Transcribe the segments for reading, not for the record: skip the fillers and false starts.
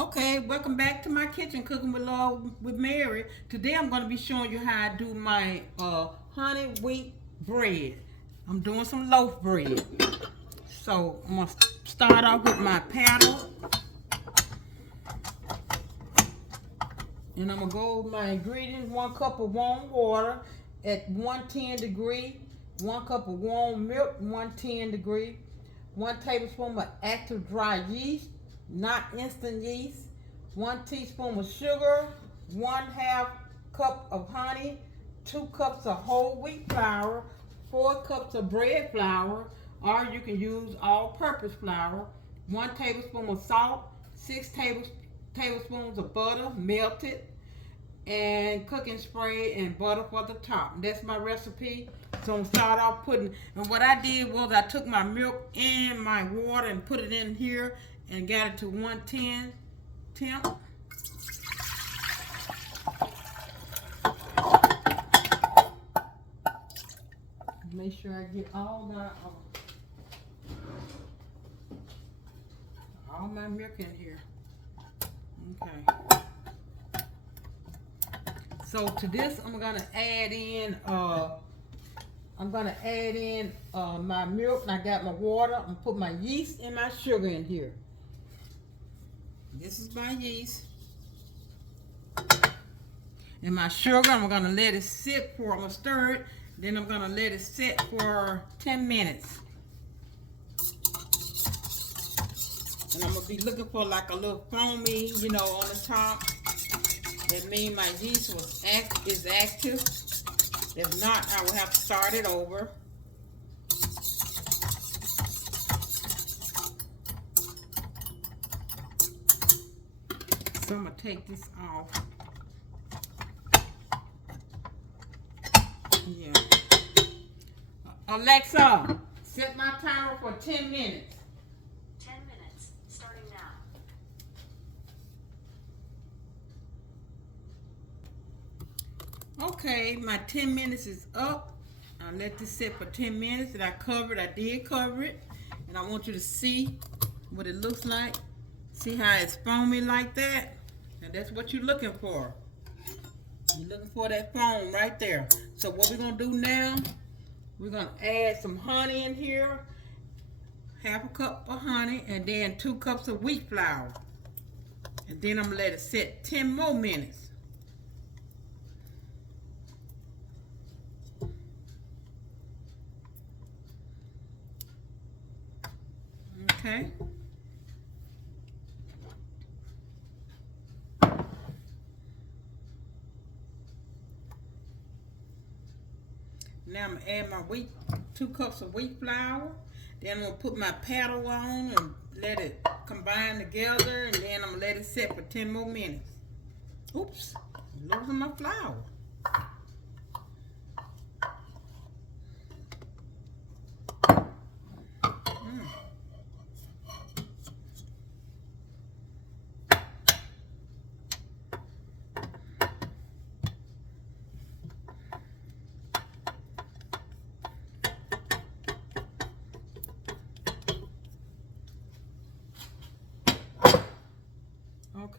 Okay, welcome back to my kitchen, Cooking with Love with Mary. Today I'm going to be showing you how I do my honey wheat bread. I'm doing some loaf bread. So I'm going to start off with my paddle. And I'm going to go over my ingredients. 1 cup of warm water at 110 degree. 1 cup of warm milk, 110 degree. 1 tablespoon of active dry yeast, not instant yeast. 1 teaspoon of sugar. 1/2 cup of honey. 2 cups of whole wheat flour. 4 cups of bread flour, or you can use all-purpose flour. 1 tablespoon of salt. 6 tablespoons of butter melted, and cooking spray and butter for the top. That's my recipe. So I'm gonna start off putting, and what I did was I took my milk and my water and put it in here and got it to 110 temp. Make sure I get all my milk in here. Okay. So to this, I'm gonna add in my milk, and I got my water. I'm gonna put my yeast and my sugar in here. This is my yeast. And my sugar, I'm gonna let it sit for, I'm gonna stir it, then I'm gonna let it sit for 10 minutes. And I'm gonna be looking for like a little foamy, on the top. That means my yeast is active. If not, I will have to start it over. So I'm gonna take this off. Yeah. Alexa, set my timer for 10 minutes. 10 minutes, starting now. Okay, my 10 minutes is up. I let this sit for 10 minutes, and I did cover it. And I want you to see what it looks like. See how it's foamy like that? And that's what you're looking for. You're looking for that foam right there. So what we're gonna do now, we're gonna add some honey in here. 1/2 cup of honey, and then 2 cups of wheat flour. And then I'm gonna let it sit 10 more minutes. Okay. Now I'm gonna add my 2 cups of wheat flour. Then I'm gonna put my paddle on and let it combine together, and then I'm gonna let it sit for 10 more minutes. Oops, I'm losing my flour.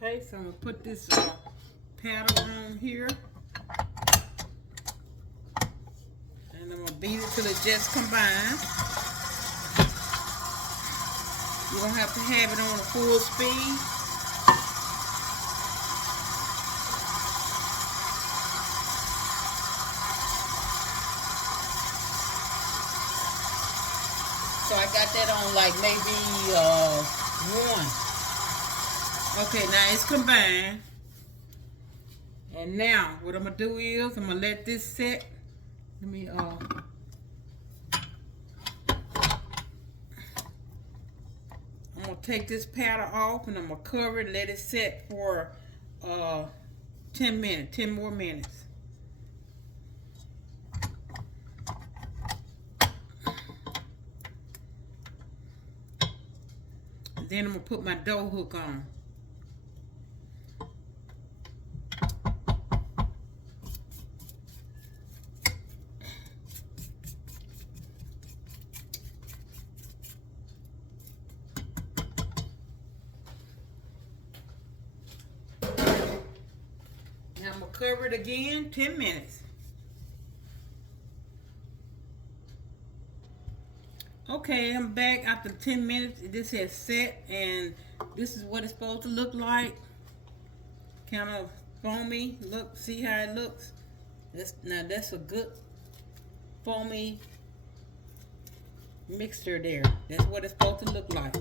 Okay, so I'm gonna put this paddle on here, and I'm gonna beat it till it just combines. You don't have to have it on a full speed. So I got that on like maybe 1. Okay, now it's combined. And now what I'm gonna do is I'm gonna let this set. I'm gonna take this powder off, and I'm gonna cover it and let it set for 10 more minutes. And then I'm gonna put my dough hook on. cover it again, 10 minutes. Okay, I'm back after 10 minutes. This has set, and this is what it's supposed to look like. Kind of foamy. Look, see how it looks? That's a good foamy mixture there. That's what it's supposed to look like.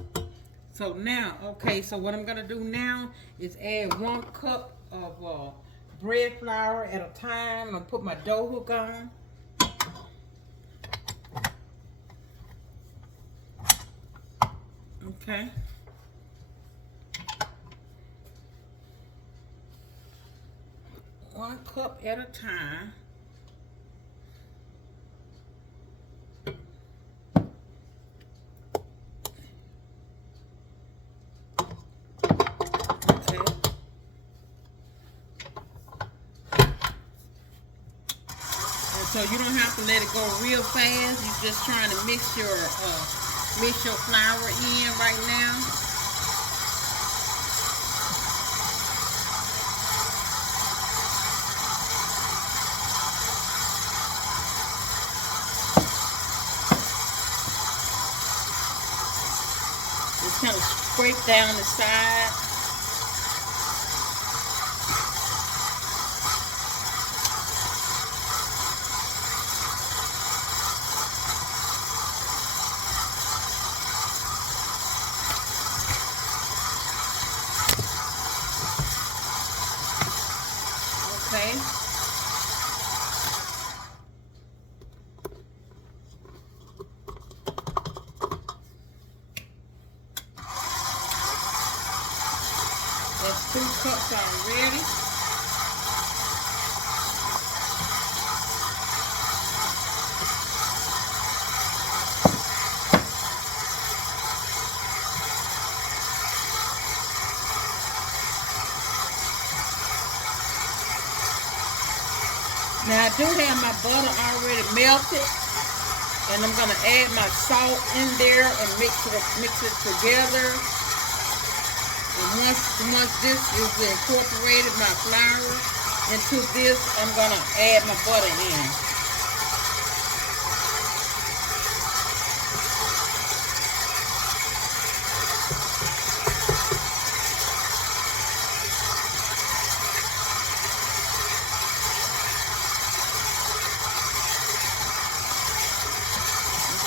So now, okay, so what I'm gonna do now is add 1 cup of bread flour at a time. I'm gonna put my dough hook on. Okay. One cup at a time. So you don't have to let it go real fast. You're just trying to mix your flour in right now. Just kind of scrape down the side. Okay. That's 2 cups already. Now I do have my butter already melted, and I'm gonna add my salt in there and mix it together. And once this is incorporated, my flour into this, I'm gonna add my butter in.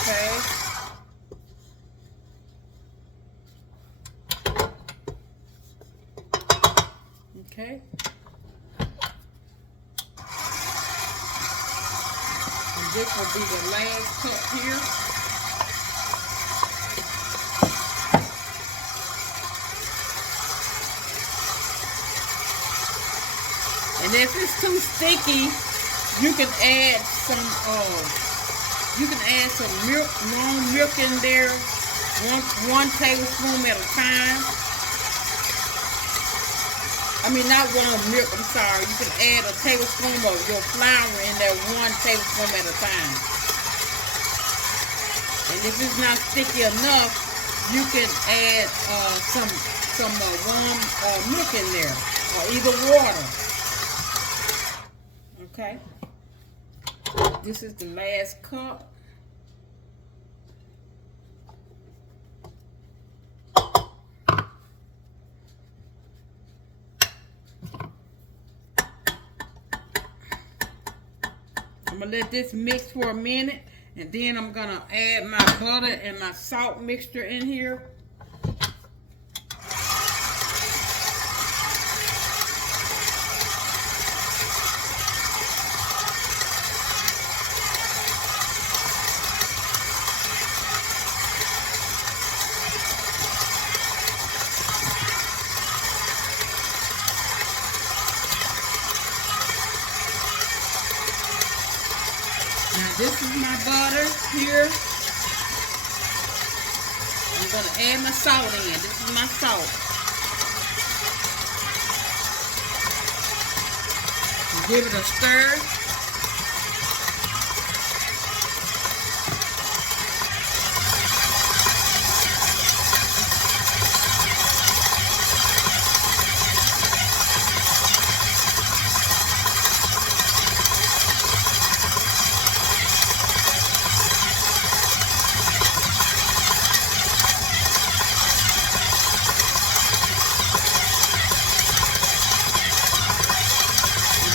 Okay. Okay. And this will be the last cup here. And if it's too sticky, you can add some milk, warm milk in there, one tablespoon at a time. I mean, not warm milk, I'm sorry. You can add a tablespoon of your flour in there, 1 tablespoon at a time. And if it's not sticky enough, you can add some warm milk in there, or either water. Okay. This is the last cup. I'm gonna let this mix for a minute, and then I'm gonna add my butter and my salt mixture in here. Now this is my butter here. I'm going to add my salt in. This is my salt. Give it a stir.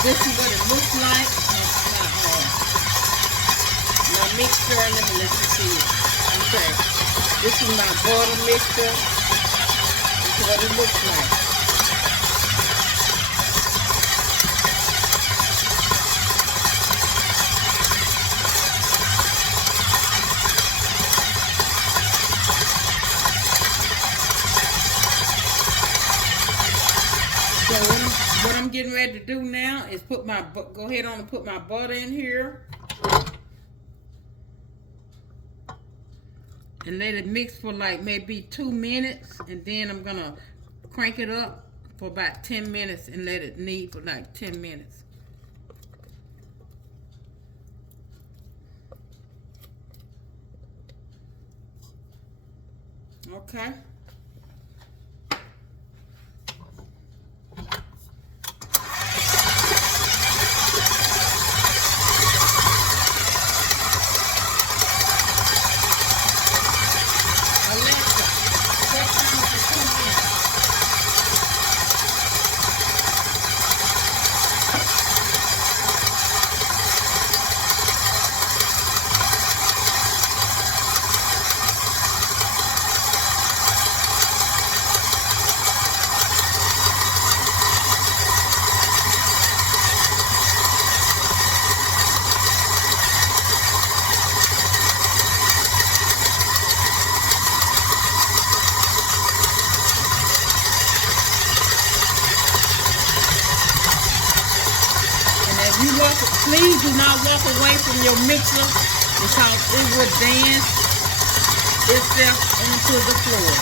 this is what it looks like. My mixture, let me let you see it. Okay, this is my butter mixture. This is what it looks like. So what I'm getting ready to do now is go ahead on and put my butter in here. And let it mix for like maybe 2 minutes, and then I'm gonna crank it up for about 10 minutes and let it knead for like 10 minutes. Okay. Please do not walk away from your mixer because it will dance itself onto the floor.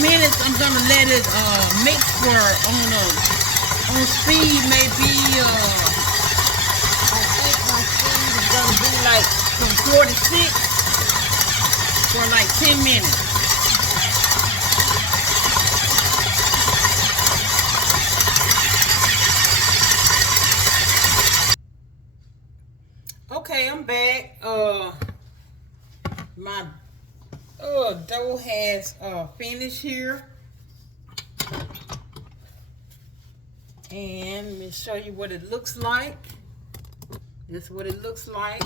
Minutes, I'm gonna let it mix for on speed, maybe I think my speed is gonna be like from 4 to 6 for like 10 minutes. Okay, I'm back. My dough has finished here, and let me show you what it looks like. This is what it looks like.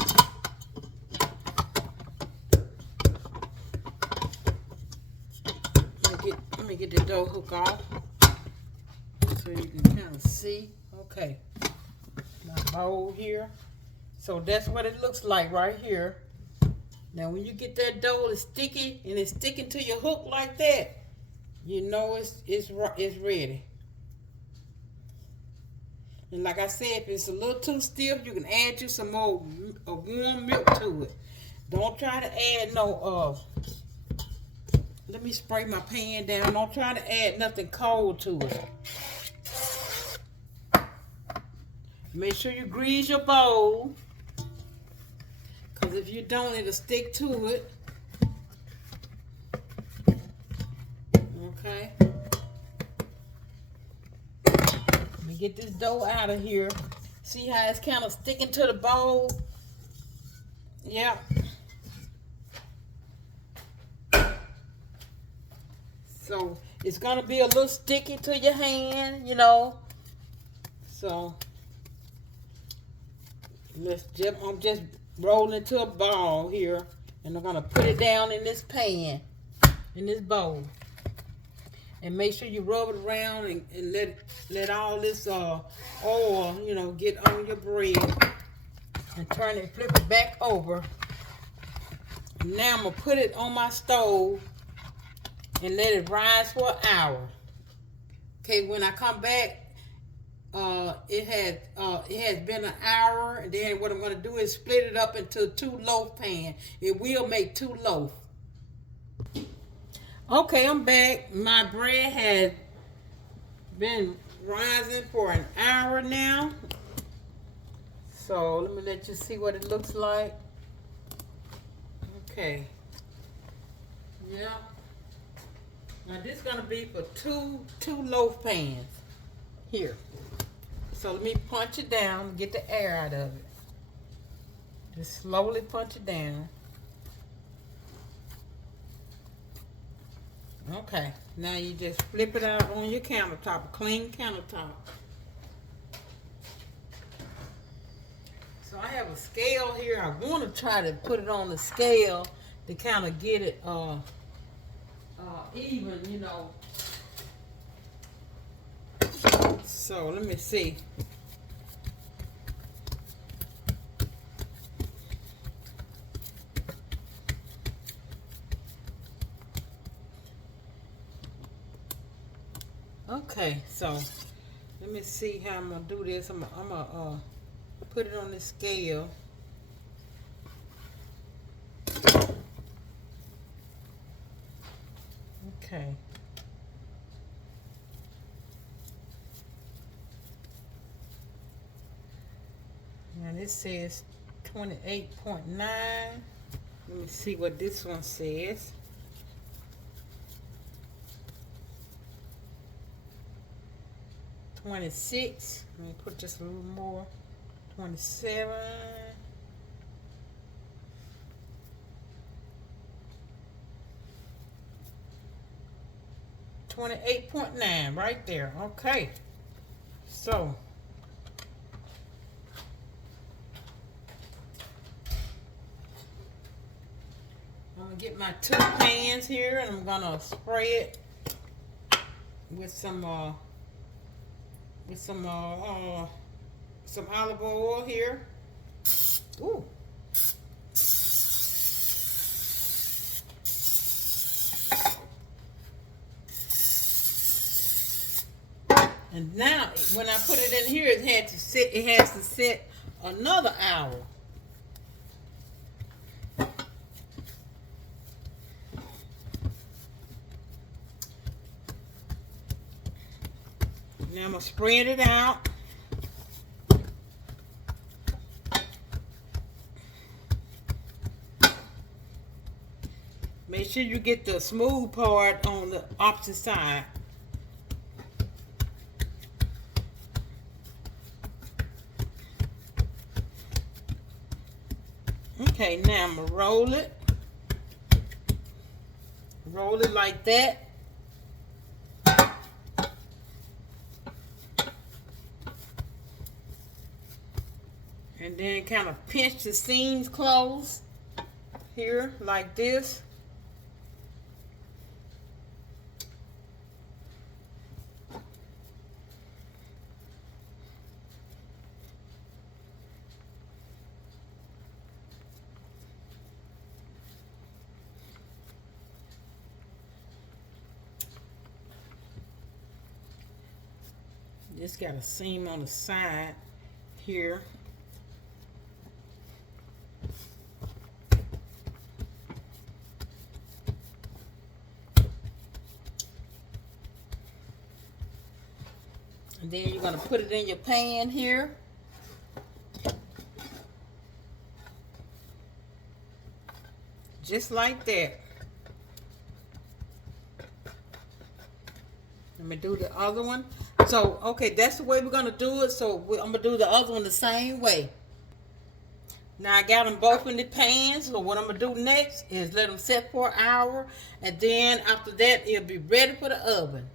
Let me get the dough hook off so you can kind of see. Okay, my bowl here. So that's what it looks like right here. Now, when you get that dough that's sticky and it's sticking to your hook like that, you know it's ready. And like I said, if it's a little too stiff, you can add you some more warm milk to it. Don't try to add no let me spray my pan down. Don't try to add nothing cold to it. Make sure you grease your bowl. If you don't, it'll stick to it. Okay. Let me get this dough out of here. See how it's kind of sticking to the bowl? Yep. So it's gonna be a little sticky to your hand, you know. So I'm just rolling into a ball here, and I'm gonna put it down in this pan, in this bowl, and make sure you rub it around and let all this oil, you know, get on your bread, and turn it, flip it back over. And now I'm gonna put it on my stove and let it rise for an hour. Okay, when I come back, it has been an hour, and then what I'm going to do is split it up into 2 loaf pans. It will make 2 loaves. Okay, I'm back. My bread has been rising for an hour now. So let me let you see what it looks like. Okay. Yeah. Now this is gonna be for two loaf pans here. So let me punch it down and get the air out of it. Just slowly punch it down. Okay, now you just flip it out on your countertop, a clean countertop. So I have a scale here. I want to try to put it on the scale to kind of get it even, you know. So let me see. Okay, so let me see how I'm gonna do this. I'm gonna put it on the scale. Okay. Now this says 28.9. Let me see what this one says. $26. Let me put just a little more. 27. $28.9 right there. Okay. So I'm gonna get my 2 pans here and I'm gonna spray it with some olive oil here. Ooh. And now when I put it in here, it has to sit another hour. Now I'm gonna spread it out. Make sure you get the smooth part on the opposite side. Okay, now I'm gonna roll it. Roll it like that. And then kind of pinch the seams close here like this. Just got a seam on the side here. And then you're going to put it in your pan here. Just like that. Let me do the other one. So, okay, that's the way we're going to do it. So, I'm going to do the other one the same way. Now, I got them both in the pans. So, what I'm going to do next is let them set for an hour. And then, after that, it'll be ready for the oven.